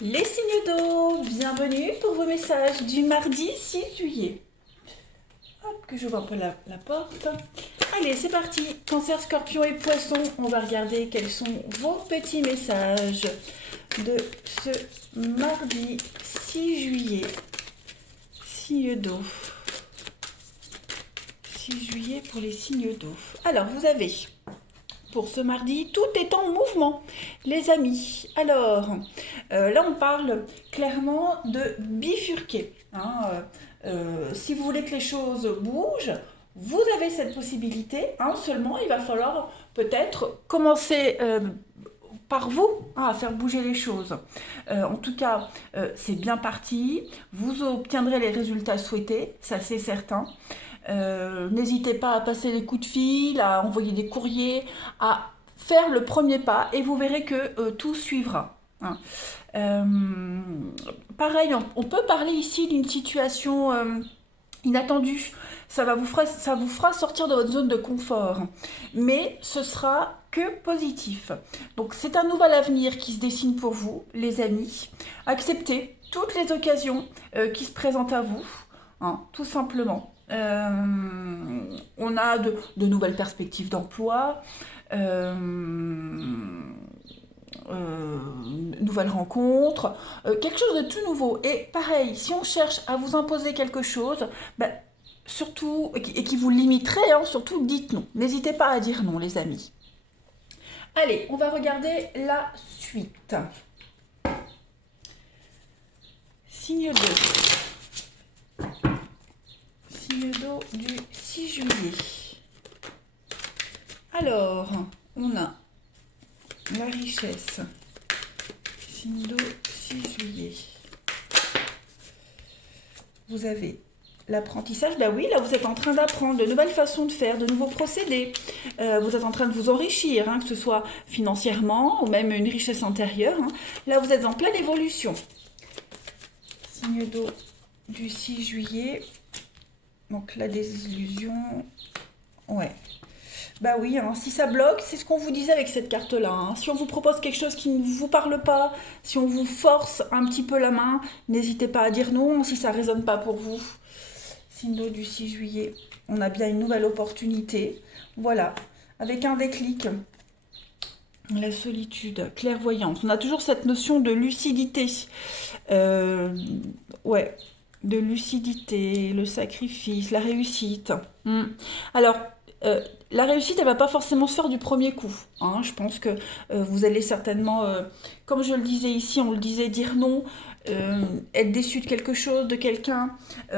Les signes d'eau, bienvenue pour vos messages du mardi 6 juillet. Hop, que j'ouvre un peu la porte. Allez, c'est parti. Cancer, scorpion et poisson, on va regarder quels sont vos petits messages de ce mardi 6 juillet. Signes d'eau. 6 juillet pour les signes d'eau. Alors, vous avez... Pour ce mardi, tout est en mouvement, les amis. Alors, là, on parle clairement de bifurquer. Si vous voulez que les choses bougent, vous avez cette possibilité. Seulement, il va falloir peut-être commencer par vous à faire bouger les choses. En tout cas, c'est bien parti. Vous obtiendrez les résultats souhaités, ça c'est certain. N'hésitez pas à passer des coups de fil, à envoyer des courriers, à faire le premier pas et vous verrez que tout suivra. Pareil, on peut parler ici d'une situation inattendue. Ça vous fera sortir de votre zone de confort, mais ce sera que positif. Donc c'est un nouvel avenir qui se dessine pour vous, les amis. Acceptez toutes les occasions qui se présentent à vous, tout simplement. On a de nouvelles perspectives d'emploi, nouvelles rencontres, quelque chose de tout nouveau. Et pareil, si on cherche à vous imposer quelque chose, surtout, et qui vous limiterait, surtout dites non. N'hésitez pas à dire non, les amis. Allez, on va regarder la suite. Signe d'eau. Signe d'eau du 6 juillet. Alors, on a la richesse. Signe d'eau 6 juillet. Vous avez l'apprentissage. Oui, là, vous êtes en train d'apprendre de nouvelles façons de faire, de nouveaux procédés. Vous êtes en train de vous enrichir, que ce soit financièrement ou même une richesse intérieure. Là, vous êtes en pleine évolution. Signe d'eau du 6 juillet. Donc, la désillusion. Ouais. Oui, si ça bloque, c'est ce qu'on vous disait avec cette carte-là. Si on vous propose quelque chose qui ne vous parle pas, si on vous force un petit peu la main, n'hésitez pas à dire non si ça ne résonne pas pour vous. Signe d'eau du 6 juillet, on a bien une nouvelle opportunité. Voilà, avec un déclic. La solitude, clairvoyance. On a toujours cette notion de lucidité. Ouais, de lucidité, le sacrifice, la réussite. Alors, la réussite, elle va pas forcément se faire du premier coup. Je pense que vous allez certainement, comme je le disais ici, on le disait, dire non, être déçu de quelque chose, de quelqu'un,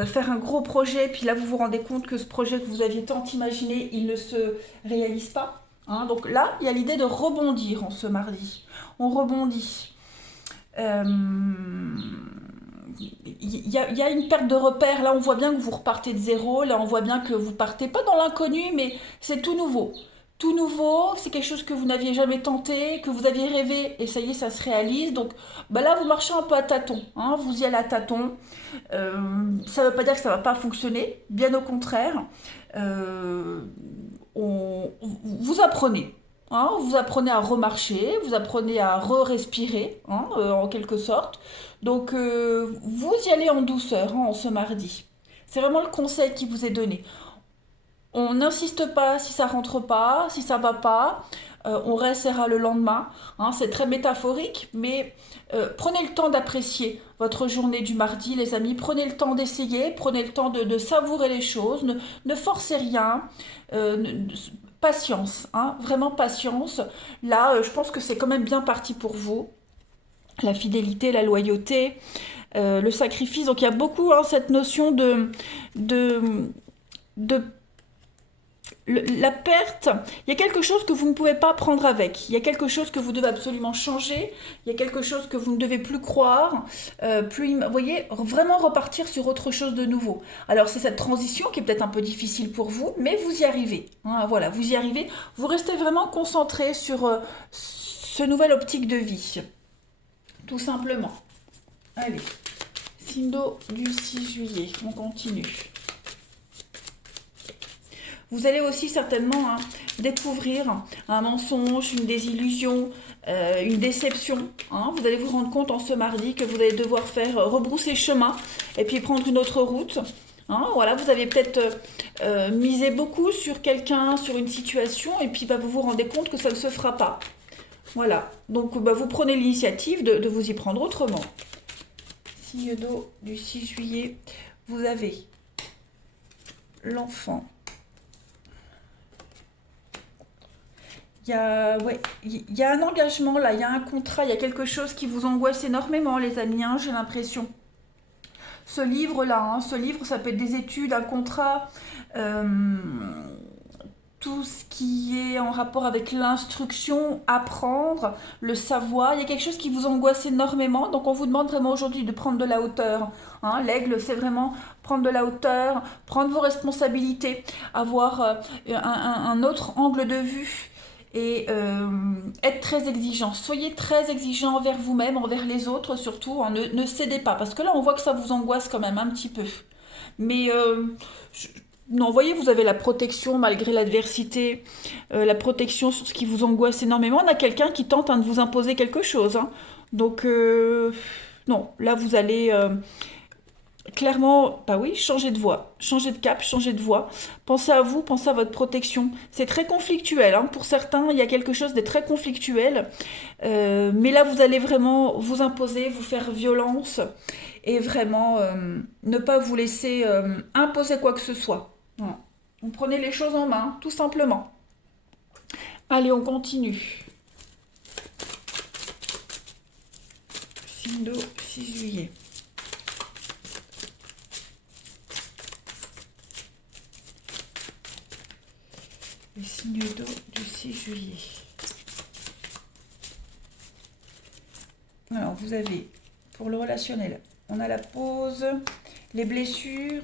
faire un gros projet, puis là vous vous rendez compte que ce projet que vous aviez tant imaginé, il ne se réalise pas. Donc là, il y a l'idée de rebondir en ce mardi. On rebondit. Il y a une perte de repère. Là, on voit bien que vous repartez de zéro. Là, on voit bien que vous partez pas dans l'inconnu, mais c'est tout nouveau. Tout nouveau, c'est quelque chose que vous n'aviez jamais tenté, que vous aviez rêvé, et ça y est, ça se réalise. Donc là, vous marchez un peu à tâtons. Vous y allez à tâtons. Ça ne veut pas dire que ça ne va pas fonctionner, bien au contraire. Vous apprenez. Vous apprenez à remarcher, vous apprenez à re-respirer, en quelque sorte. Donc, vous y allez en douceur en ce mardi. C'est vraiment le conseil qui vous est donné. On n'insiste pas si ça rentre pas, si ça va pas. On réessayera le lendemain. C'est très métaphorique, mais prenez le temps d'apprécier votre journée du mardi, les amis. Prenez le temps d'essayer, prenez le temps de savourer les choses. Ne forcez rien. Patience, vraiment patience. Là, je pense que c'est quand même bien parti pour vous. La fidélité, la loyauté, le sacrifice. Donc il y a beaucoup cette notion de la perte. Il y a quelque chose que vous ne pouvez pas prendre avec. Il y a quelque chose que vous devez absolument changer. Il y a quelque chose que vous ne devez plus croire. Vous voyez, vraiment repartir sur autre chose de nouveau. Alors c'est cette transition qui est peut-être un peu difficile pour vous, mais vous y arrivez. Voilà, vous y arrivez. Vous restez vraiment concentré sur ce nouvel optique de vie. Tout simplement. Allez, signe d'eau du 6 juillet, on continue. Vous allez aussi certainement découvrir un mensonge, une désillusion, une déception. Vous allez vous rendre compte en ce mardi que vous allez devoir faire rebrousser chemin et puis prendre une autre route. Voilà, vous avez peut-être misé beaucoup sur quelqu'un, sur une situation, et puis vous vous rendez compte que ça ne se fera pas. Voilà, donc vous prenez l'initiative de vous y prendre autrement. Signe d'eau du 6 juillet, vous avez l'enfant. Il y a un engagement là, il y a un contrat, il y a quelque chose qui vous angoisse énormément, les amis, j'ai l'impression. Ce livre-là, ce livre, ça peut être des études, un contrat, tout ce qui est en rapport avec l'instruction, apprendre, le savoir. Il y a quelque chose qui vous angoisse énormément, donc on vous demande vraiment aujourd'hui de prendre de la hauteur. L'aigle, c'est vraiment prendre de la hauteur, prendre vos responsabilités, avoir un autre angle de vue et être très exigeant. Soyez très exigeant envers vous-même, envers les autres surtout. Ne cédez pas, parce que là, on voit que ça vous angoisse quand même un petit peu. Mais non, voyez, vous avez la protection malgré l'adversité, la protection sur ce qui vous angoisse énormément. On a quelqu'un qui tente de vous imposer quelque chose. Donc, non, là, vous allez clairement, bah oui, changer de voie, changer de cap, changer de voie. Pensez à vous, pensez à votre protection. C'est très conflictuel. Pour certains, il y a quelque chose de très conflictuel. Mais là, vous allez vraiment vous imposer, vous faire violence et vraiment ne pas vous laisser imposer quoi que ce soit. Voilà. Vous prenez les choses en main, tout simplement. Allez, on continue. Signe d'eau, 6 juillet. Le signe d'eau du 6 juillet. Alors, vous avez, pour le relationnel, on a la pause, les blessures,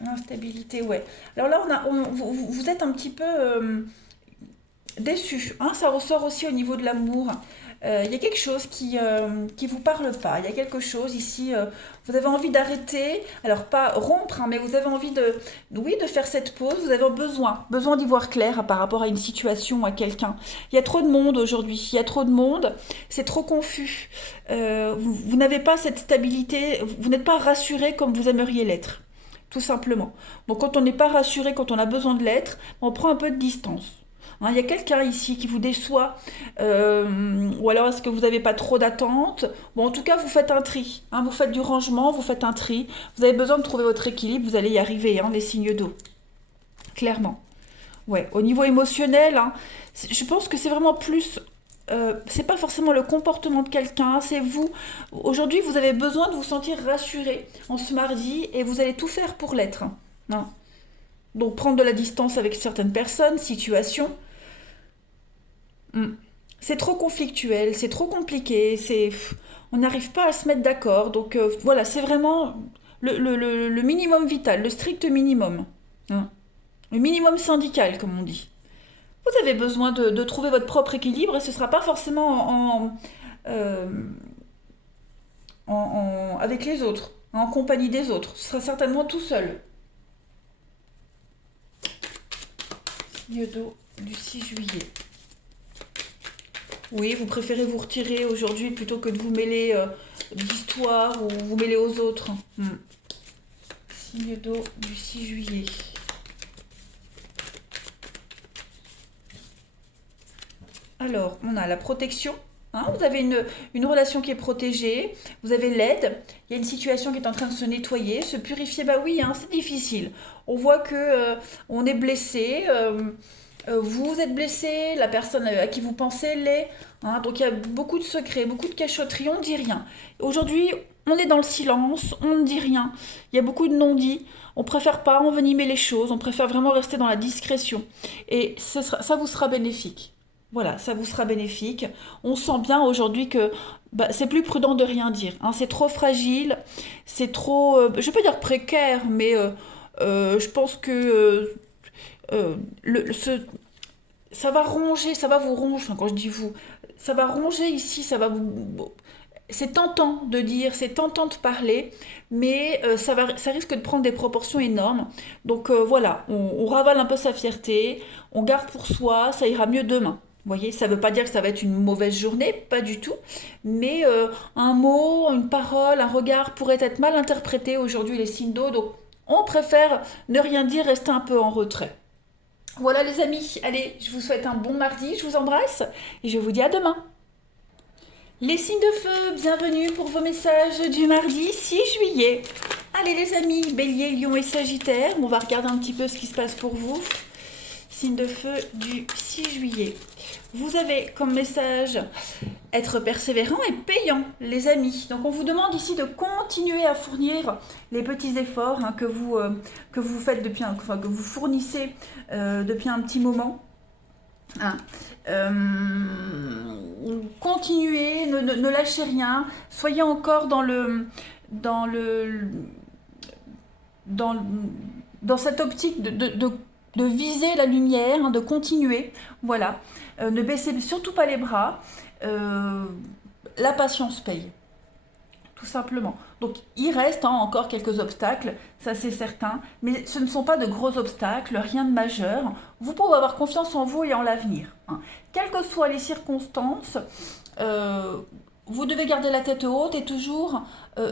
l'instabilité, ouais. Alors là, vous êtes un petit peu déçu. Ça ressort aussi au niveau de l'amour. Il y a quelque chose qui vous parle pas. Il y a quelque chose ici. Vous avez envie d'arrêter. Alors pas rompre, mais vous avez envie de faire cette pause. Vous avez besoin d'y voir clair par rapport à une situation, à quelqu'un. Il y a trop de monde aujourd'hui. Il y a trop de monde. C'est trop confus. Vous n'avez pas cette stabilité. Vous n'êtes pas rassuré comme vous aimeriez l'être. Tout simplement. Donc quand on n'est pas rassuré, quand on a besoin de l'être, on prend un peu de distance. Il y a quelqu'un ici qui vous déçoit, ou alors est-ce que vous n'avez pas trop d'attentes? Bon, en tout cas, vous faites un tri, vous faites du rangement, vous faites un tri. Vous avez besoin de trouver votre équilibre, vous allez y arriver, les signes d'eau. Clairement. Ouais, au niveau émotionnel, je pense que c'est vraiment plus... c'est pas forcément le comportement de quelqu'un, c'est vous. Aujourd'hui, vous avez besoin de vous sentir rassuré en ce mardi et vous allez tout faire pour l'être. Donc, prendre de la distance avec certaines personnes, situations. C'est trop conflictuel, c'est trop compliqué, on n'arrive pas à se mettre d'accord. Donc voilà, c'est vraiment le minimum vital, le strict minimum. Le minimum syndical, comme on dit. Vous avez besoin de trouver votre propre équilibre et ce ne sera pas forcément euh, avec les autres, en compagnie des autres. Ce sera certainement tout seul. Signe d'eau du 6 juillet. Oui, vous préférez vous retirer aujourd'hui plutôt que de vous mêler d'histoire ou vous mêler aux autres. Signe d'eau du 6 juillet. Alors, on a la protection. Vous avez une relation qui est protégée, vous avez l'aide, il y a une situation qui est en train de se nettoyer, se purifier, bah oui, c'est difficile. On voit que on est blessé, vous êtes blessé, la personne à qui vous pensez l'est. Donc il y a beaucoup de secrets, beaucoup de cachotteries, on ne dit rien. Aujourd'hui, on est dans le silence, on ne dit rien. Il y a beaucoup de non-dits. On préfère pas envenimer les choses, on préfère vraiment rester dans la discrétion. Et ça vous sera bénéfique. Voilà, ça vous sera bénéfique. On sent bien aujourd'hui que c'est plus prudent de rien dire. C'est trop fragile, c'est trop, je peux dire précaire, mais je pense que ça va ronger, ça va vous ronger. Enfin, quand je dis vous, ça va ronger ici, ça va vous. c'est tentant de dire, c'est tentant de parler, mais ça risque de prendre des proportions énormes. Donc voilà, on ravale un peu sa fierté, on garde pour soi, ça ira mieux demain. Vous voyez, ça ne veut pas dire que ça va être une mauvaise journée, pas du tout, mais un mot, une parole, un regard pourrait être mal interprété aujourd'hui les signes d'eau, donc on préfère ne rien dire, rester un peu en retrait. Voilà les amis, allez, je vous souhaite un bon mardi, je vous embrasse et je vous dis à demain. Les signes de feu, bienvenue pour vos messages du mardi 6 juillet. Allez les amis, Bélier, Lion et Sagittaire, on va regarder un petit peu ce qui se passe pour vous. Signe de feu du 6 juillet. Vous avez comme message être persévérant et payant, les amis. Donc on vous demande ici de continuer à fournir les petits efforts que vous faites depuis, enfin, que vous fournissez depuis un petit moment. Hein. Continuez, ne lâchez rien, soyez encore dans le dans, dans cette optique de viser la lumière, hein, de continuer. Voilà. Ne baissez surtout pas les bras. La patience paye. Tout simplement. Donc il reste encore quelques obstacles, ça c'est certain, mais ce ne sont pas de gros obstacles, rien de majeur. Vous pouvez avoir confiance en vous et en l'avenir. Hein. Quelles que soient les circonstances, vous devez garder la tête haute et toujours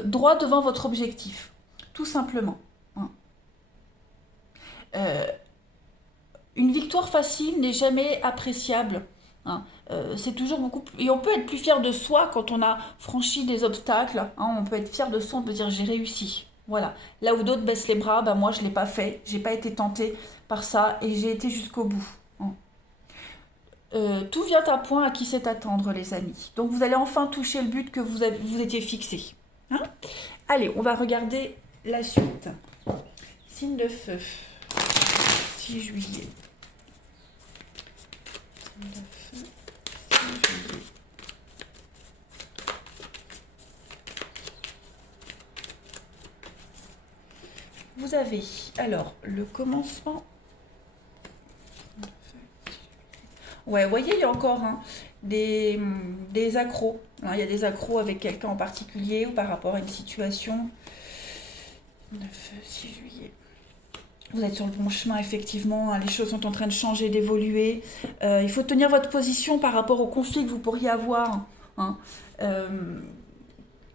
droit devant votre objectif. Tout simplement. Hein. Une victoire facile n'est jamais appréciable. Hein. C'est toujours beaucoup plus... Et on peut être plus fier de soi quand on a franchi des obstacles. Hein. On peut être fier de soi, on peut dire j'ai réussi. Voilà. Là où d'autres baissent les bras, ben moi je ne l'ai pas fait. J'ai pas été tentée par ça et j'ai été jusqu'au bout. Hein. Tout vient à point à qui sait attendre, les amis. Donc vous allez enfin toucher le but que vous étiez fixé. Hein. Allez, on va regarder la suite. Signe de feu. 6 juillet. Signe de feu. 6 juillet. Vous avez alors le commencement. Ouais, vous voyez, il y a encore des accros. Hein, il y a des accros avec quelqu'un en particulier ou par rapport à une situation. 9, 6 juillet. Vous êtes sur le bon chemin, effectivement. Hein, les choses sont en train de changer, d'évoluer. Il faut tenir votre position par rapport au conflit que vous pourriez avoir. Hein.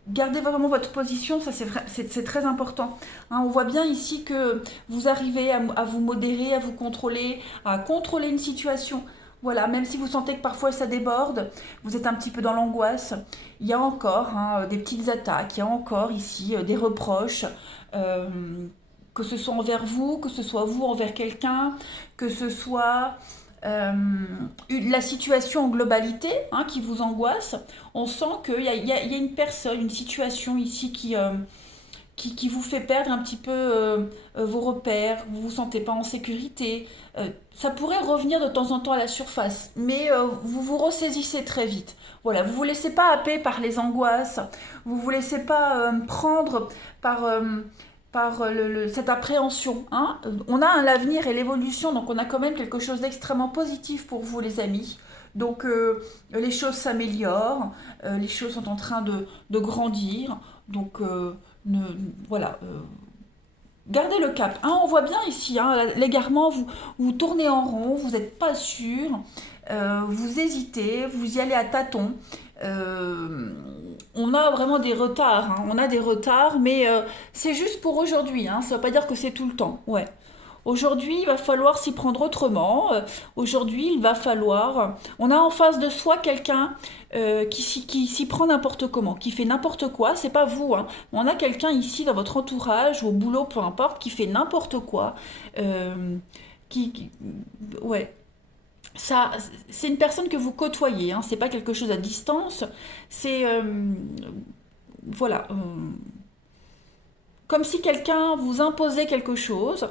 Gardez vraiment votre position, ça c'est très important. Hein, on voit bien ici que vous arrivez à vous modérer, à vous contrôler, à contrôler une situation. Voilà, même si vous sentez que parfois ça déborde, vous êtes un petit peu dans l'angoisse, il y a encore des petites attaques, il y a encore ici des reproches, que ce soit envers vous, que ce soit vous envers quelqu'un, que ce soit la situation en globalité qui vous angoisse. On sent qu'il y a une personne, une situation ici qui vous fait perdre un petit peu vos repères, vous vous sentez pas en sécurité. Ça pourrait revenir de temps en temps à la surface, mais vous vous ressaisissez très vite. Voilà, vous vous laissez pas happer par les angoisses, vous vous laissez pas prendre par cette appréhension. Hein. On a l'avenir et l'évolution, donc on a quand même quelque chose d'extrêmement positif pour vous, les amis. Donc les choses s'améliorent, les choses sont en train de grandir, donc voilà. Gardez le cap. Hein, on voit bien ici, l'égarement, vous tournez en rond, vous n'êtes pas sûr, vous hésitez, vous y allez à tâtons. On a vraiment des retards, on a des retards, mais c'est juste pour aujourd'hui, ça ne veut pas dire que c'est tout le temps. Ouais. Aujourd'hui, il va falloir s'y prendre autrement. Aujourd'hui, il va falloir... On a en face de soi quelqu'un qui s'y prend n'importe comment, qui fait n'importe quoi. C'est pas vous. On a quelqu'un ici dans votre entourage, au boulot, peu importe, qui fait n'importe quoi. Ouais. Ça, c'est une personne que vous côtoyez. C'est pas quelque chose à distance. C'est... voilà. Comme si quelqu'un vous imposait quelque chose,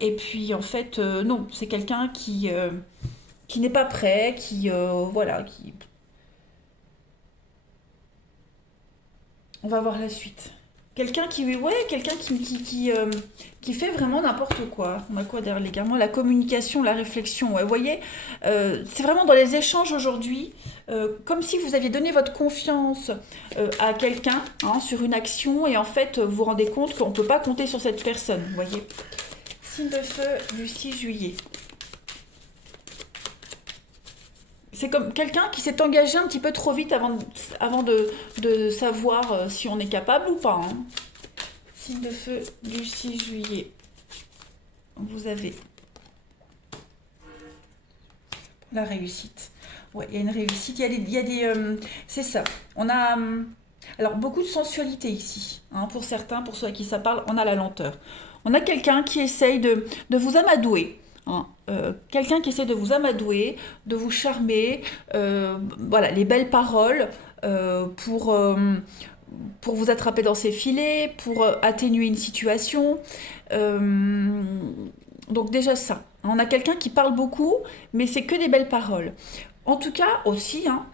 et puis en fait non, c'est quelqu'un qui n'est pas prêt, voilà, On va voir la suite. Quelqu'un qui, oui, ouais, quelqu'un qui fait vraiment n'importe quoi. On a quoi derrière l'égarement? La communication, la réflexion. Ouais, vous voyez, c'est vraiment dans les échanges aujourd'hui, comme si vous aviez donné votre confiance à quelqu'un hein, sur une action et en fait vous vous rendez compte qu'on ne peut pas compter sur cette personne. Vous voyez? Signe de feu du 6 juillet. C'est comme quelqu'un qui s'est engagé un petit peu trop vite avant de savoir si on est capable ou pas. Hein. Signe de feu du 6 juillet. Vous avez la réussite. Ouais, il y a une réussite. C'est ça. On a alors beaucoup de sensualité ici. Hein, pour certains, pour ceux à qui ça parle, on a la lenteur. On a quelqu'un qui essaye de vous amadouer. Hein. Quelqu'un qui essaie de vous amadouer, de vous charmer, voilà, les belles paroles pour vous attraper dans ses filets, pour atténuer une situation. Euh, donc déjà ça. On a quelqu'un qui parle beaucoup, mais c'est que des belles paroles. En tout cas aussi, hein,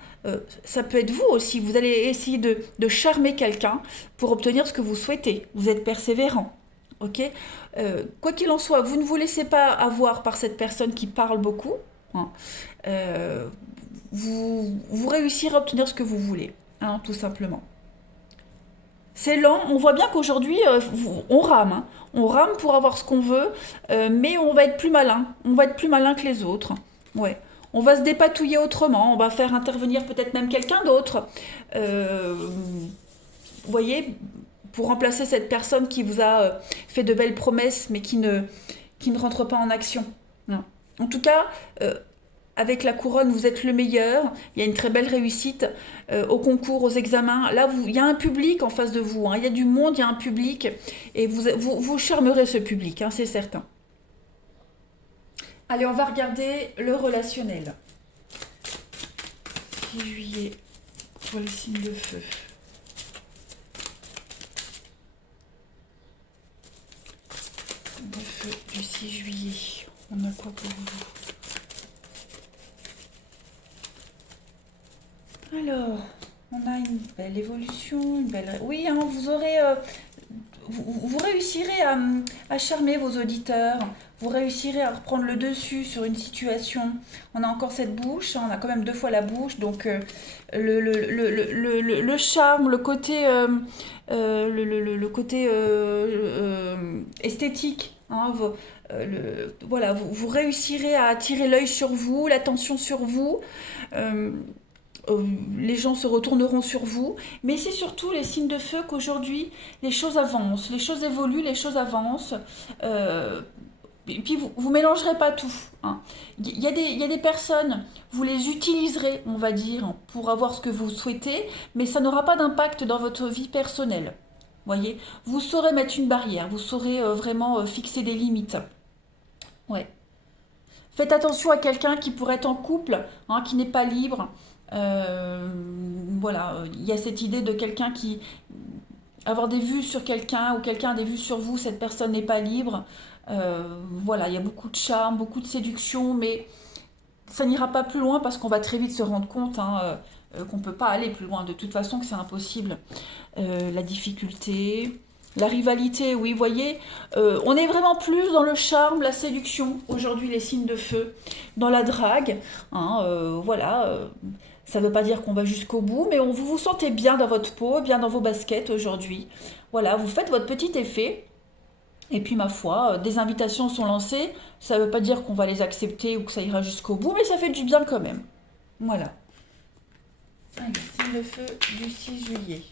ça peut être vous aussi. Vous allez essayer de charmer quelqu'un pour obtenir ce que vous souhaitez. Vous êtes persévérant. Ok. Quoi qu'il en soit, vous ne vous laissez pas avoir par cette personne qui parle beaucoup. Hein. Euh, vous réussirez à obtenir ce que vous voulez, hein, tout simplement. C'est lent, on voit bien qu'aujourd'hui, on rame. Hein. On rame pour avoir ce qu'on veut, mais on va être plus malin. On va être plus malin que les autres. Ouais. On va se dépatouiller autrement, on va faire intervenir peut-être même quelqu'un d'autre. Vous voyez, pour remplacer cette personne qui vous a fait de belles promesses, mais qui ne rentre pas en action. Non. En tout cas, euh, avec la couronne, vous êtes le meilleur. Il y a une très belle réussite au concours, aux examens. Là, il y a un public en face de vous. Hein. Il y a du monde, il y a un public. Et vous charmerez ce public, hein, c'est certain. Allez, on va regarder le relationnel. 6 juillet pour le signe de feu. Le feu du 6 juillet. On a quoi pour vous? Alors, on a une belle évolution, une belle... Oui, hein, vous aurez... vous réussirez à charmer vos auditeurs, vous réussirez à reprendre le dessus sur une situation. On a encore cette bouche, hein, on a quand même deux fois la bouche, donc le charme, le côté esthétique, hein, voilà, vous réussirez à attirer l'œil sur vous, l'attention sur vous. Euh, les gens se retourneront sur vous, mais c'est surtout les signes de feu qu'aujourd'hui les choses avancent, les choses évoluent, les choses avancent. Euh, et puis vous mélangerez pas tout. Hein. Il y a des personnes, vous les utiliserez, on va dire, pour avoir ce que vous souhaitez, mais ça n'aura pas d'impact dans votre vie personnelle. Voyez, vous saurez mettre une barrière, vous saurez vraiment fixer des limites. Ouais. Faites attention à quelqu'un qui pourrait être en couple, hein, qui n'est pas libre. Euh, voilà, il y a cette idée de quelqu'un qui avoir des vues sur quelqu'un ou quelqu'un a des vues sur vous, cette personne n'est pas libre. Voilà, il y a beaucoup de charme, beaucoup de séduction, mais ça n'ira pas plus loin parce qu'on va très vite se rendre compte hein, qu'on ne peut pas aller plus loin, de toute façon que c'est impossible. La difficulté, la rivalité, oui, vous voyez, on est vraiment plus dans le charme, la séduction, aujourd'hui les signes de feu, dans la drague, hein, voilà, ça ne veut pas dire qu'on va jusqu'au bout, mais vous vous sentez bien dans votre peau, bien dans vos baskets aujourd'hui. Voilà, vous faites votre petit effet, et puis ma foi, des invitations sont lancées, ça ne veut pas dire qu'on va les accepter ou que ça ira jusqu'au bout, mais ça fait du bien quand même. Voilà. Allez, signe de feu du 6 juillet.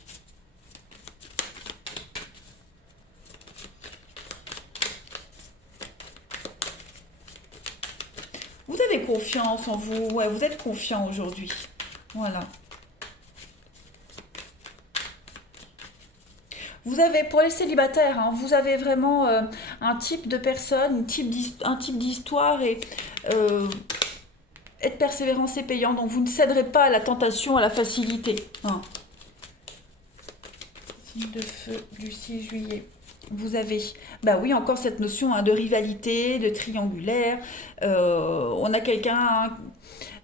Vous avez confiance en vous, ouais, vous êtes confiant aujourd'hui. Voilà. Vous avez, pour les célibataires, hein, vous avez vraiment un type de personne, un type d'histoire et euh, être persévérant, c'est payant. Donc vous ne céderez pas à la tentation, à la facilité. Hein. Signe de feu du 6 juillet. Vous avez, bah oui, encore cette notion hein, de rivalité, de triangulaire. On a quelqu'un,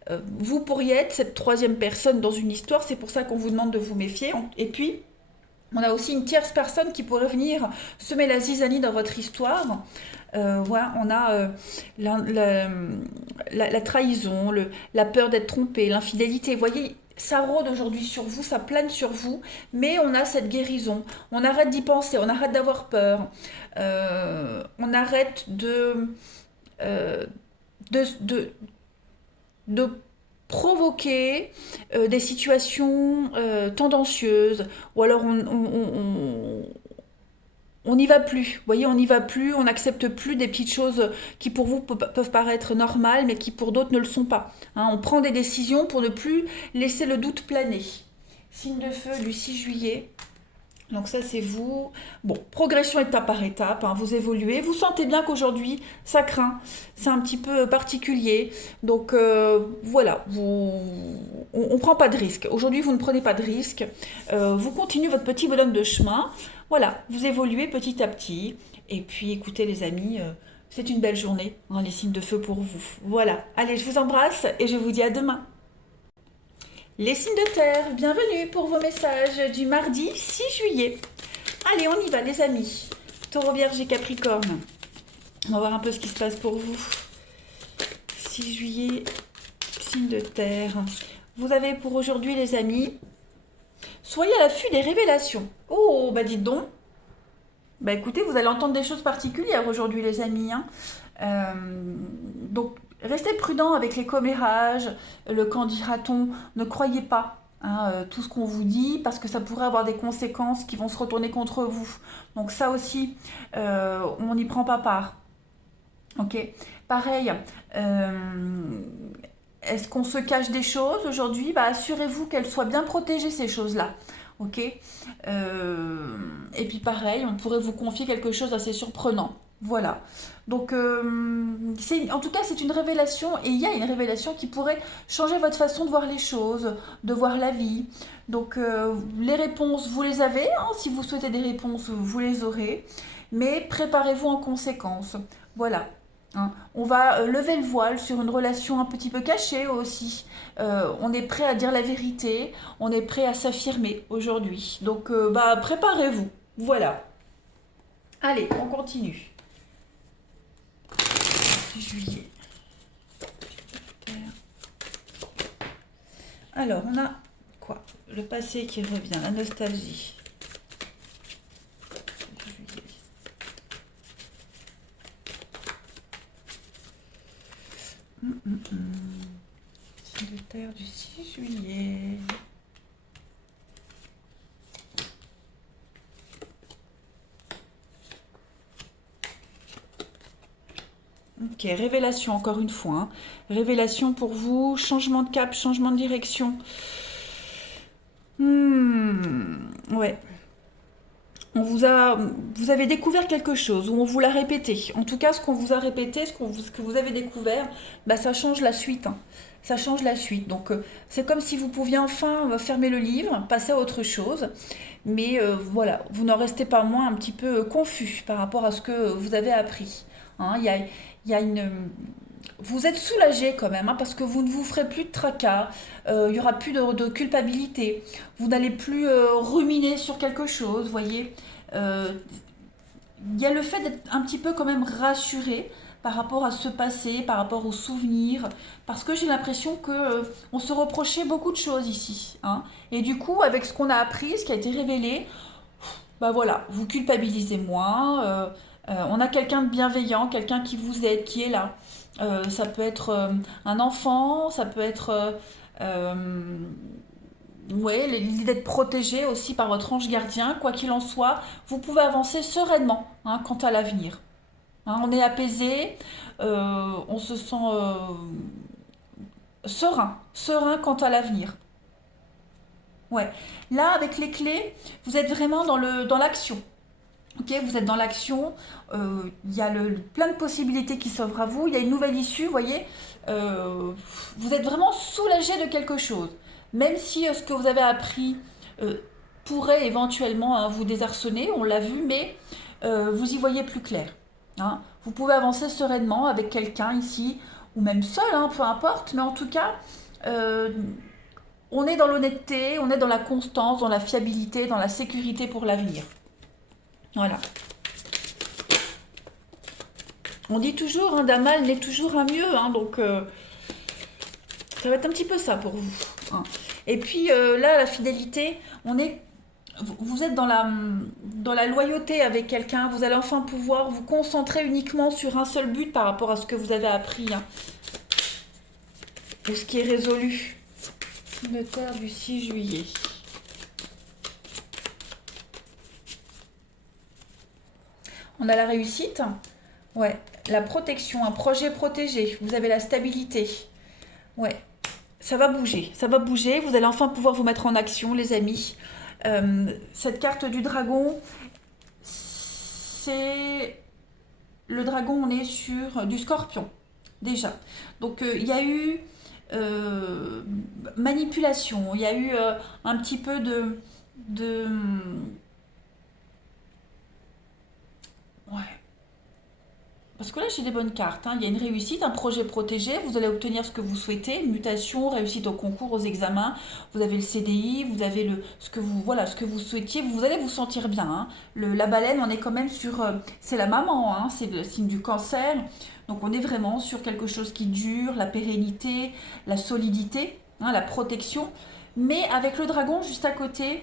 hein, vous pourriez être cette troisième personne dans une histoire, c'est pour ça qu'on vous demande de vous méfier. Et puis, On a aussi une tierce personne qui pourrait venir semer la zizanie dans votre histoire. Voilà, on a la trahison, la peur d'être trompé, l'infidélité. Vous voyez, ça rôde aujourd'hui sur vous, ça plane sur vous, mais on a cette guérison. On arrête d'y penser, on arrête d'avoir peur. On arrête euh, de, de, de provoquer des situations tendancieuses, ou alors on n'y va plus. Vous voyez, on n'y va plus, on n'accepte plus des petites choses qui pour vous peuvent paraître normales, mais qui pour d'autres ne le sont pas. Hein, on prend des décisions pour ne plus laisser le doute planer. Signe de feu du 6 juillet. Donc ça c'est vous. Bon, progression étape par étape, hein, vous évoluez. Vous sentez bien qu'aujourd'hui ça craint, c'est un petit peu particulier. Donc voilà, on ne prend pas de risque. Aujourd'hui vous ne prenez pas de risque. Vous continuez votre petit bonhomme de chemin. Voilà, vous évoluez petit à petit. Et puis écoutez les amis, c'est une belle journée, hein, les signes de feu pour vous. Voilà, allez je vous embrasse et je vous dis à demain. Les signes de terre, bienvenue pour vos messages du mardi 6 juillet. Allez, on y va les amis. Taureau, Vierge et Capricorne. On va voir un peu ce qui se passe pour vous. 6 juillet, signe de terre. Vous avez pour aujourd'hui les amis, soyez à l'affût des révélations. Oh, bah dites donc. Bah écoutez, vous allez entendre des choses particulières aujourd'hui les amis. Hein. Donc restez prudent avec les commérages, le quand dira-t-on, ne croyez pas hein, tout ce qu'on vous dit parce que ça pourrait avoir des conséquences qui vont se retourner contre vous. Donc ça aussi, on n'y prend pas part. Ok. Pareil, est-ce qu'on se cache des choses aujourd'hui? Bah, assurez-vous qu'elles soient bien protégées ces choses-là. Ok. Et puis pareil, on pourrait vous confier quelque chose d'assez surprenant. Voilà. Donc, en tout cas, c'est une révélation et il y a une révélation qui pourrait changer votre façon de voir les choses, de voir la vie. Donc, les réponses, vous les avez. Hein, si vous souhaitez des réponses, vous les aurez. Mais préparez-vous en conséquence. Voilà. Hein. On va lever le voile sur une relation un petit peu cachée aussi. On est prêt à dire la vérité. On est prêt à s'affirmer aujourd'hui. Donc, bah, préparez-vous. Voilà. Allez, on continue. Juillet. Alors, on a quoi? Le passé qui revient, la nostalgie. Juillet. C'est le terre du 6 juillet. Ok, révélation encore une fois. Hein. Révélation pour vous, changement de cap, changement de direction. Ouais. Vous avez découvert quelque chose ou on vous l'a répété. En tout cas, ce qu'on vous a répété, ce que vous avez découvert, bah, ça change la suite. Hein. Ça change la suite. Donc, c'est comme si vous pouviez enfin fermer le livre, passer à autre chose. Mais voilà, vous n'en restez pas moins un petit peu confus par rapport à ce que vous avez appris. Hein. Il y a une... Vous êtes soulagé quand même, hein, parce que vous ne vous ferez plus de tracas, il n'y aura plus de culpabilité, vous n'allez plus ruminer sur quelque chose, vous voyez. Euh, il y a le fait d'être un petit peu quand même rassuré par rapport à ce passé, par rapport aux souvenirs, parce que j'ai l'impression que on se reprochait beaucoup de choses ici. Hein. Et du coup, avec ce qu'on a appris, ce qui a été révélé, bah voilà, vous culpabilisez moins. On a quelqu'un de bienveillant, quelqu'un qui vous aide, qui est là. Ça peut être un enfant, ça peut être ouais, l'idée d'être protégé aussi par votre ange gardien. Quoi qu'il en soit, vous pouvez avancer sereinement hein, quant à l'avenir. Hein, on est apaisé, on se sent serein quant à l'avenir. Ouais. Là, avec les clés, vous êtes vraiment dans l'action. Ok, vous êtes dans l'action, il y a plein de possibilités qui s'offrent à vous, il y a une nouvelle issue, vous voyez, vous êtes vraiment soulagé de quelque chose, même si ce que vous avez appris euh, pourrait éventuellement hein, vous désarçonner, on l'a vu, mais vous y voyez plus clair. Hein. Vous pouvez avancer sereinement avec quelqu'un ici, ou même seul, hein, peu importe, mais en tout cas, euh, On est dans l'honnêteté, on est dans la constance, dans la fiabilité, dans la sécurité pour l'avenir. Voilà. On dit toujours, d'un mal naît toujours un mieux, donc ça va être un petit peu ça pour vous. Et puis là, la fidélité, vous êtes dans la loyauté avec quelqu'un, vous allez enfin pouvoir vous concentrer uniquement sur un seul but par rapport à ce que vous avez appris, ou ce qui est résolu. Le terre du 6 juillet. On a la réussite, ouais, la protection, un projet protégé, vous avez la stabilité, ouais, ça va bouger, vous allez enfin pouvoir vous mettre en action, les amis. Cette carte du dragon, c'est... Le dragon, on est sur du scorpion, déjà. Donc, il y a eu manipulation, il y a eu un petit peu de... Ouais. Parce que là, j'ai des bonnes cartes, Il y a une réussite, un projet protégé. Vous allez obtenir ce que vous souhaitez. Mutation, réussite au concours, aux examens. Vous avez le CDI, vous avez ce que vous, voilà, ce que vous souhaitiez. Vous allez vous sentir bien, la baleine, on est quand même sur... c'est la maman, c'est le signe du cancer. Donc, on est vraiment sur quelque chose qui dure, la pérennité, la solidité, la protection. Mais avec le dragon juste à côté...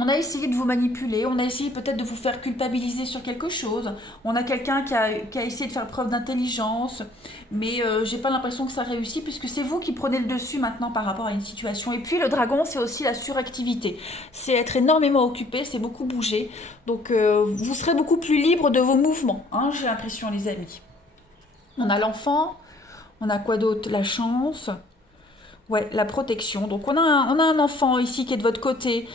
on a essayé de vous manipuler, on a essayé peut-être de vous faire culpabiliser sur quelque chose. On a quelqu'un qui a essayé de faire preuve d'intelligence, mais j'ai pas l'impression que ça réussit puisque c'est vous qui prenez le dessus maintenant par rapport à une situation. Et puis le dragon, c'est aussi la suractivité. C'est être énormément occupé, c'est beaucoup bouger. Donc vous serez beaucoup plus libre de vos mouvements, j'ai l'impression, les amis. On a l'enfant, on a quoi d'autre? La chance. Ouais, la protection. Donc on a un enfant ici qui est de votre côté,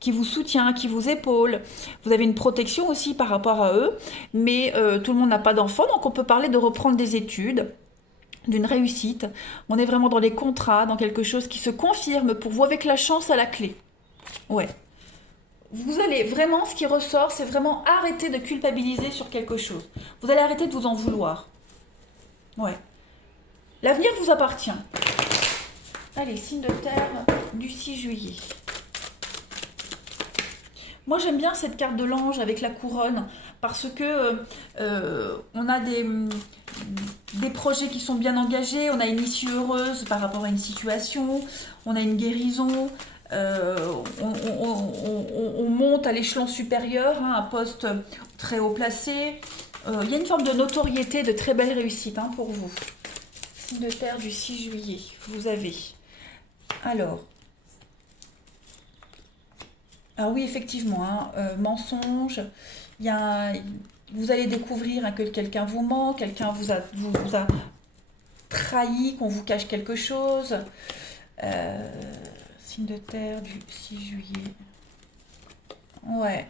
qui vous soutient, qui vous épaule. Vous avez une protection aussi par rapport à eux, mais tout le monde n'a pas d'enfant, donc on peut parler de reprendre des études, d'une réussite. On est vraiment dans les contrats, dans quelque chose qui se confirme pour vous avec la chance à la clé. Ouais. Vous allez vraiment, ce qui ressort, c'est vraiment arrêter de culpabiliser sur quelque chose. Vous allez arrêter de vous en vouloir. Ouais. L'avenir vous appartient. Allez, signe de terre du 6 juillet. Moi, j'aime bien cette carte de l'ange avec la couronne parce que on a des projets qui sont bien engagés, on a une issue heureuse par rapport à une situation, on a une guérison, on monte à l'échelon supérieur, un poste très haut placé. Il y a une forme de notoriété, de très belle réussite pour vous. Signe de terre du 6 juillet, vous avez. Alors oui, effectivement, mensonge, vous allez découvrir que quelqu'un vous ment, quelqu'un vous a trahi, qu'on vous cache quelque chose. Signe de terre du 6 juillet. Ouais.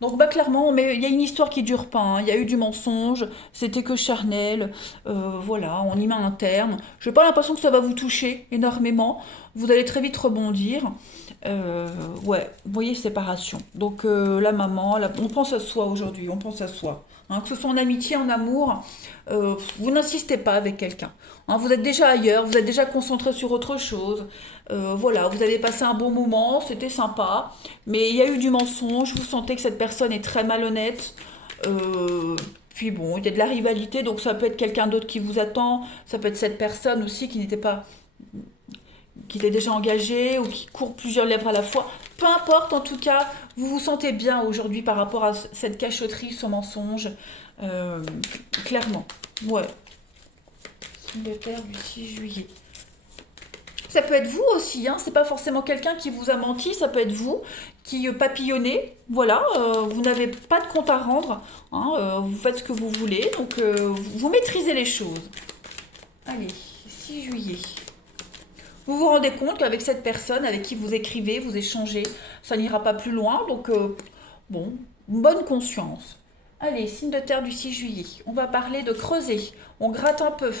Donc clairement, mais il y a une histoire qui dure pas, il y a eu du mensonge, c'était que charnel, voilà, on y met un terme. Je n'ai pas l'impression que ça va vous toucher énormément, vous allez très vite rebondir. Ouais, vous voyez, séparation. Donc la maman, on pense à soi aujourd'hui, on pense à soi. Que ce soit en amitié, en amour, vous n'insistez pas avec quelqu'un. Vous êtes déjà ailleurs, vous êtes déjà concentré sur autre chose. Voilà, vous avez passé un bon moment, c'était sympa, mais il y a eu du mensonge, vous sentez que cette personne est très malhonnête. Puis bon, il y a de la rivalité, donc ça peut être quelqu'un d'autre qui vous attend, ça peut être cette personne aussi qui était déjà engagée ou qui court plusieurs lèvres à la fois. Peu importe, en tout cas, vous vous sentez bien aujourd'hui par rapport à cette cachotterie, ce mensonge. Clairement. Ouais. Signe de terre du 6 juillet. Ça peut être vous aussi, c'est pas forcément quelqu'un qui vous a menti, ça peut être vous qui papillonnez, voilà, vous n'avez pas de compte à rendre, vous faites ce que vous voulez, donc vous maîtrisez les choses. Allez, 6 juillet. Vous vous rendez compte qu'avec cette personne avec qui vous écrivez, vous échangez, ça n'ira pas plus loin, donc bon, bonne conscience. Allez, signe de terre du 6 juillet, on va parler de creuser, on gratte un peu.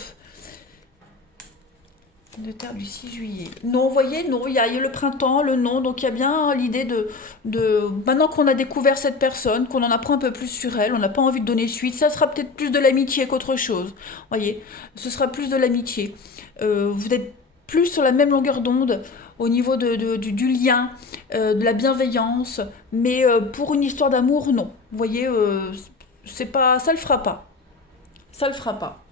De terre du 6 juillet. Non, vous voyez, non, il y a le printemps, le non, donc il y a bien l'idée maintenant qu'on a découvert cette personne, qu'on en apprend un peu plus sur elle, on n'a pas envie de donner suite, ça sera peut-être plus de l'amitié qu'autre chose. Vous voyez, ce sera plus de l'amitié. Vous êtes plus sur la même longueur d'onde au niveau du lien, de la bienveillance, mais pour une histoire d'amour, non. Vous voyez, c'est pas, ça le fera pas. Ça le fera pas.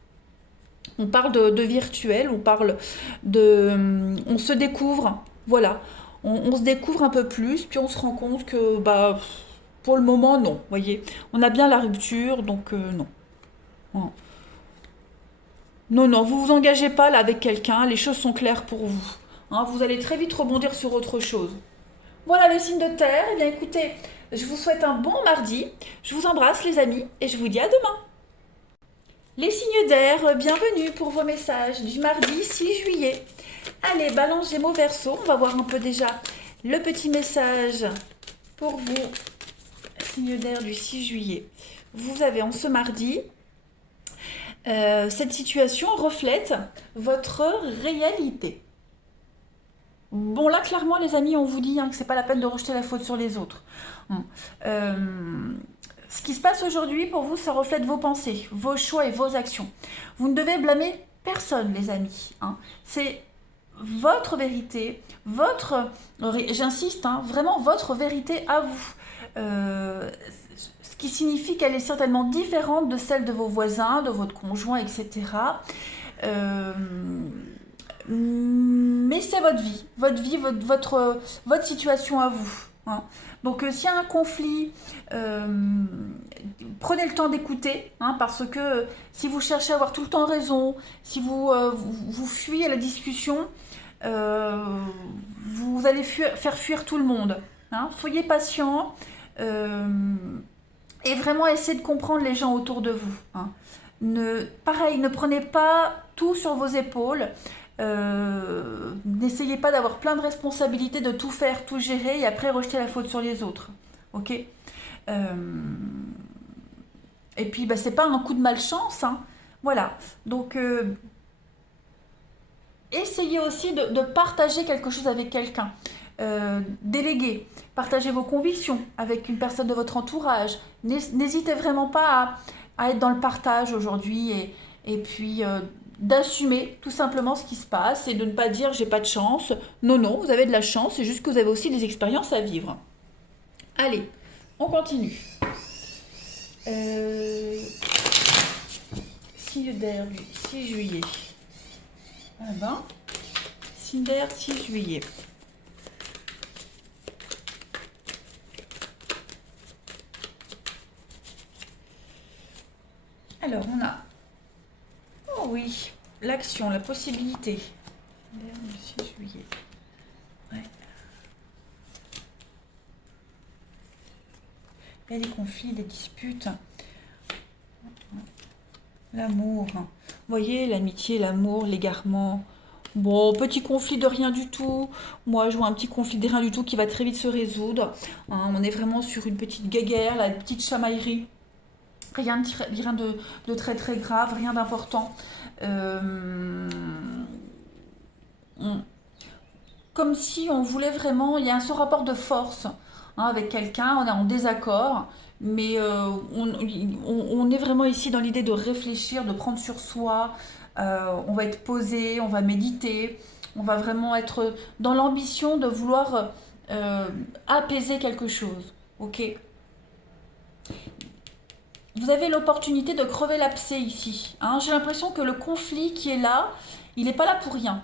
On parle de virtuel, on parle on se découvre, voilà. On se découvre un peu plus, puis on se rend compte que, bah, pour le moment, non. Vous voyez, on a bien la rupture, donc non. Non, non, non, vous vous engagez pas là avec quelqu'un, les choses sont claires pour vous. Hein, vous allez très vite rebondir sur autre chose. Voilà les signes de terre. Eh bien, écoutez, je vous souhaite un bon mardi. Je vous embrasse, les amis, et je vous dis à demain. Les signes d'air, bienvenue pour vos messages du mardi 6 juillet. Allez, Balance, Gémeaux, Verseau, on va voir un peu déjà le petit message pour vous, signes d'air du 6 juillet. Vous avez en ce mardi, cette situation reflète votre réalité. Bon, là, clairement, les amis, on vous dit que c'est pas la peine de rejeter la faute sur les autres. Ce qui se passe aujourd'hui, pour vous, ça reflète vos pensées, vos choix et vos actions. Vous ne devez blâmer personne, les amis. C'est votre vérité, j'insiste, vraiment votre vérité à vous. Ce qui signifie qu'elle est certainement différente de celle de vos voisins, de votre conjoint, etc. Mais c'est votre vie, votre situation à vous. Donc s'il y a un conflit, prenez le temps d'écouter, parce que si vous cherchez à avoir tout le temps raison, si vous fuyez la discussion, vous allez faire fuir tout le monde. Soyez patient et vraiment essayez de comprendre les gens autour de vous. Pareil, ne prenez pas tout sur vos épaules. N'essayez pas d'avoir plein de responsabilités, de tout faire, tout gérer et après rejeter la faute sur les autres. Ok. Et puis c'est pas un coup de malchance. Voilà. Donc essayez aussi de partager quelque chose avec quelqu'un. Déléguer, partagez vos convictions avec une personne de votre entourage. N'hésitez vraiment pas à être dans le partage aujourd'hui et puis d'assumer tout simplement ce qui se passe et de ne pas dire j'ai pas de chance. Non, non, vous avez de la chance, c'est juste que vous avez aussi des expériences à vivre. Allez, on continue. Signe d'air du 6 juillet. Ah ben, signe d'air 6 juillet. Alors, on a... Oh oui, l'action, la possibilité. D'air du 6 juillet. Ouais. Il y a des conflits, des disputes. L'amour. Vous voyez, l'amitié, l'amour, l'égarement. Bon, petit conflit de rien du tout. Moi, je vois un petit conflit de rien du tout qui va très vite se résoudre. On est vraiment sur une petite guéguerre, une petite chamaillerie. Rien de très très grave, rien d'important. Comme si on voulait vraiment... Il y a ce rapport de force avec quelqu'un, on est en désaccord, mais on est vraiment ici dans l'idée de réfléchir, de prendre sur soi. On va être posé, on va méditer, on va vraiment être dans l'ambition de vouloir apaiser quelque chose. Ok ? Vous avez l'opportunité de crever l'abcès ici. J'ai l'impression que le conflit qui est là, il n'est pas là pour rien.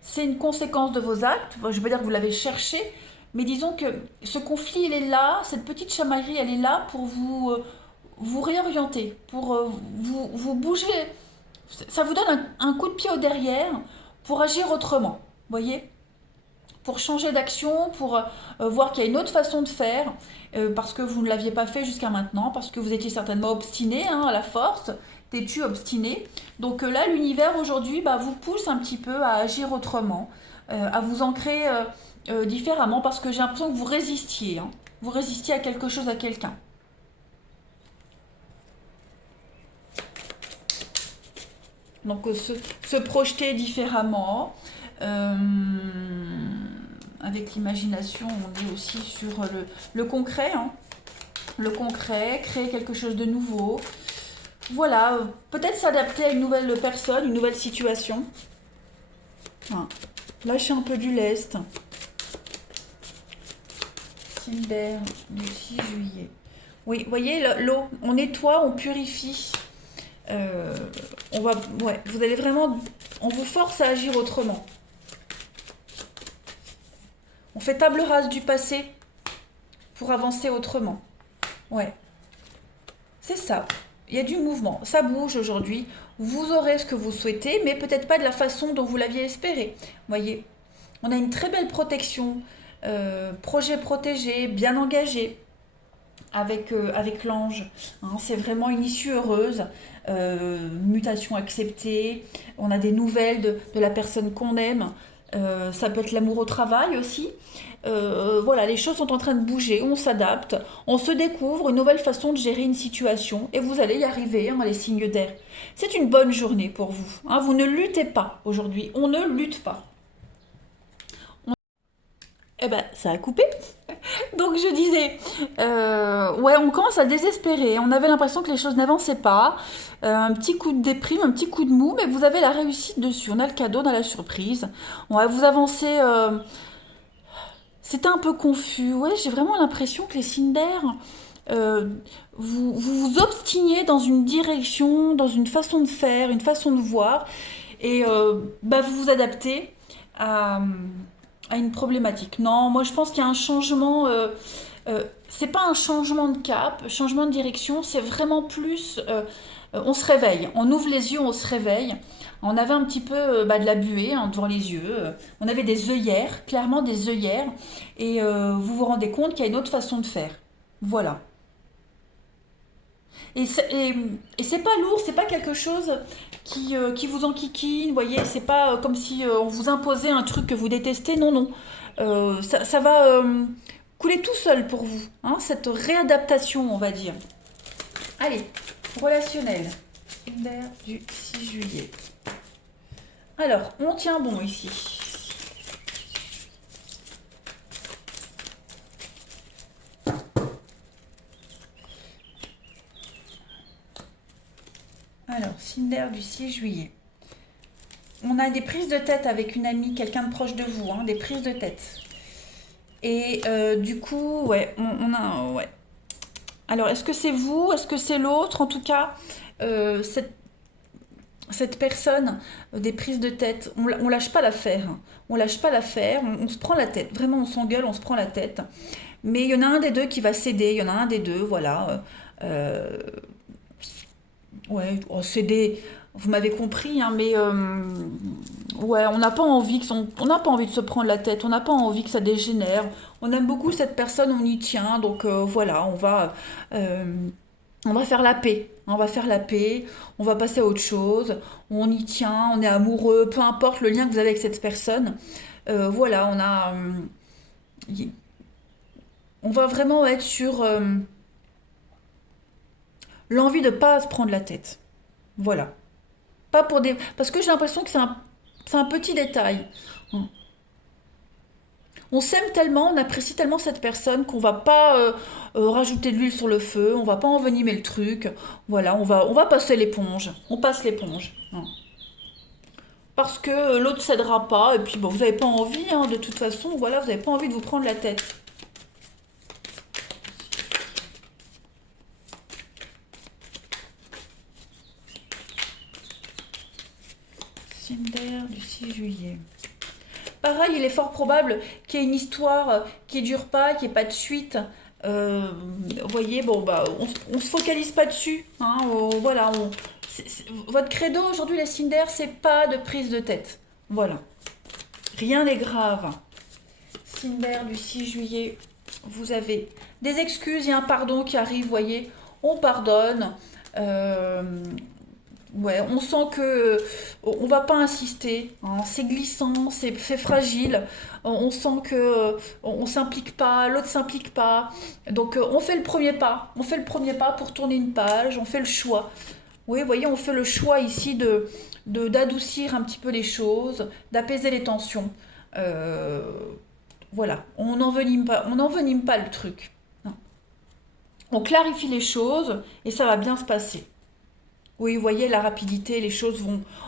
C'est une conséquence de vos actes. Je ne veux pas dire que vous l'avez cherché, mais disons que ce conflit, il est là, cette petite chamaillerie, elle est là pour vous réorienter, pour vous bouger. Ça vous donne un coup de pied au derrière pour agir autrement. Vous voyez ? Pour changer d'action, pour voir qu'il y a une autre façon de faire, parce que vous ne l'aviez pas fait jusqu'à maintenant, parce que vous étiez certainement obstiné à la force, têtu, obstiné. Donc là, l'univers aujourd'hui vous pousse un petit peu à agir autrement, à vous ancrer différemment, parce que j'ai l'impression que vous résistiez. Vous résistiez à quelque chose, à quelqu'un. Donc se projeter différemment. Euh, avec l'imagination, on est aussi sur le concret, hein. Le concret, créer quelque chose de nouveau. Voilà, peut-être s'adapter à une nouvelle personne, une nouvelle situation. Hein. Lâcher un peu du lest. Cinder du 6 juillet. Oui, vous voyez, l'eau, on nettoie, on purifie. Euh, ouais, vous allez vraiment, on vous force à agir autrement. On fait table rase du passé pour avancer autrement. Ouais, c'est ça. Il y a du mouvement. Ça bouge aujourd'hui. Vous aurez ce que vous souhaitez, mais peut-être pas de la façon dont vous l'aviez espéré. Voyez, on a une très belle protection. Projet protégé, bien engagé avec l'ange. Hein, c'est vraiment une issue heureuse. Mutation acceptée. On a des nouvelles de la personne qu'on aime. Ça peut être l'amour au travail aussi. Voilà, les choses sont en train de bouger, on s'adapte, on se découvre une nouvelle façon de gérer une situation et vous allez y arriver, hein, les signes d'air. C'est une bonne journée pour vous. Hein, vous ne luttez pas aujourd'hui, on ne lutte pas. Eh ben, ça a coupé. Donc je disais, ouais, on commence à désespérer. On avait l'impression que les choses n'avançaient pas. Un petit coup de déprime, un petit coup de mou, mais vous avez la réussite dessus. On a le cadeau, on a la surprise. On va vous avancer. C'était un peu confus. Ouais, j'ai vraiment l'impression que les signes d'air, euh, vous obstiniez dans une direction, dans une façon de faire, une façon de voir, et bah, vous vous adaptez à, à une problématique. Non, moi je pense qu'il y a un changement. C'est pas un changement de cap, changement de direction, c'est vraiment plus. On se réveille, on ouvre les yeux, on se réveille. On avait un petit peu bah, de la buée, hein, devant les yeux. On avait des œillères, clairement des œillères. Et vous vous rendez compte qu'il y a une autre façon de faire. Voilà. Et c'est pas lourd, c'est pas quelque chose qui vous enquiquine, vous voyez, c'est pas comme si on vous imposait un truc que vous détestez, non, non. Ça va couler tout seul pour vous, hein, cette réadaptation, on va dire. Allez, relationnel. Cinder du 6 juillet. Alors, on tient bon ici. Alors, Cinder du 6 juillet. On a des prises de tête avec une amie, quelqu'un de proche de vous, hein, des prises de tête. Et du coup, ouais, on a... Ouais. Alors, est-ce que c'est vous? Est-ce que c'est l'autre? En tout cas, cette personne, des prises de tête, on lâche pas l'affaire. Hein. On lâche pas l'affaire, on se prend la tête. Vraiment, on s'engueule, on se prend la tête. Mais il y en a un des deux qui va céder, il y en a un des deux, voilà. Ouais, oh, céder, vous m'avez compris, hein, mais ouais, on n'a pas envie de se prendre la tête, on n'a pas envie que ça dégénère. On aime beaucoup cette personne, on y tient, donc voilà, euh, on va faire la paix. On va faire la paix, on va passer à autre chose, on y tient, on est amoureux, peu importe le lien que vous avez avec cette personne. Voilà, on va vraiment être sur l'envie de ne pas se prendre la tête. Voilà. Pas pour des... Parce que j'ai l'impression que c'est un petit détail. On s'aime tellement, on apprécie tellement cette personne qu'on va pas rajouter de l'huile sur le feu, on va pas envenimer le truc. Voilà, on va passer l'éponge. On passe l'éponge. Hein. Parce que l'autre cédera pas, et puis bon, vous n'avez pas envie, hein, de toute façon, voilà, vous n'avez pas envie de vous prendre la tête. Cinder du 6 juillet. Pareil, il est fort probable qu'il y ait une histoire qui dure pas, qu'il n'y ait pas de suite. Vous voyez, bon, bah, on se focalise pas dessus. Hein, voilà, votre credo aujourd'hui, les Cinder, c'est pas de prise de tête. Voilà. Rien n'est grave. Cinder du 6 juillet, vous avez des excuses et un pardon qui arrive, vous voyez. On pardonne. Euh, Ouais, on sent que on va pas insister, hein. C'est glissant, c'est fragile. On sent que on s'implique pas, l'autre s'implique pas. Donc on fait le premier pas. On fait le premier pas pour tourner une page. On fait le choix. Oui, vous voyez, on fait le choix ici d'adoucir un petit peu les choses, d'apaiser les tensions. Euh, voilà, on n'envenime pas le truc. Non. On clarifie les choses et ça va bien se passer. Oui, vous voyez, la rapidité, les choses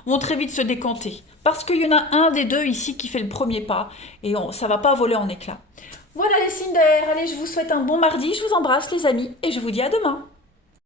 vont très vite se décanter. Parce qu'il y en a un des deux ici qui fait le premier pas et ça va pas voler en éclats. Voilà les signes d'air, allez, je vous souhaite un bon mardi, je vous embrasse les amis et je vous dis à demain.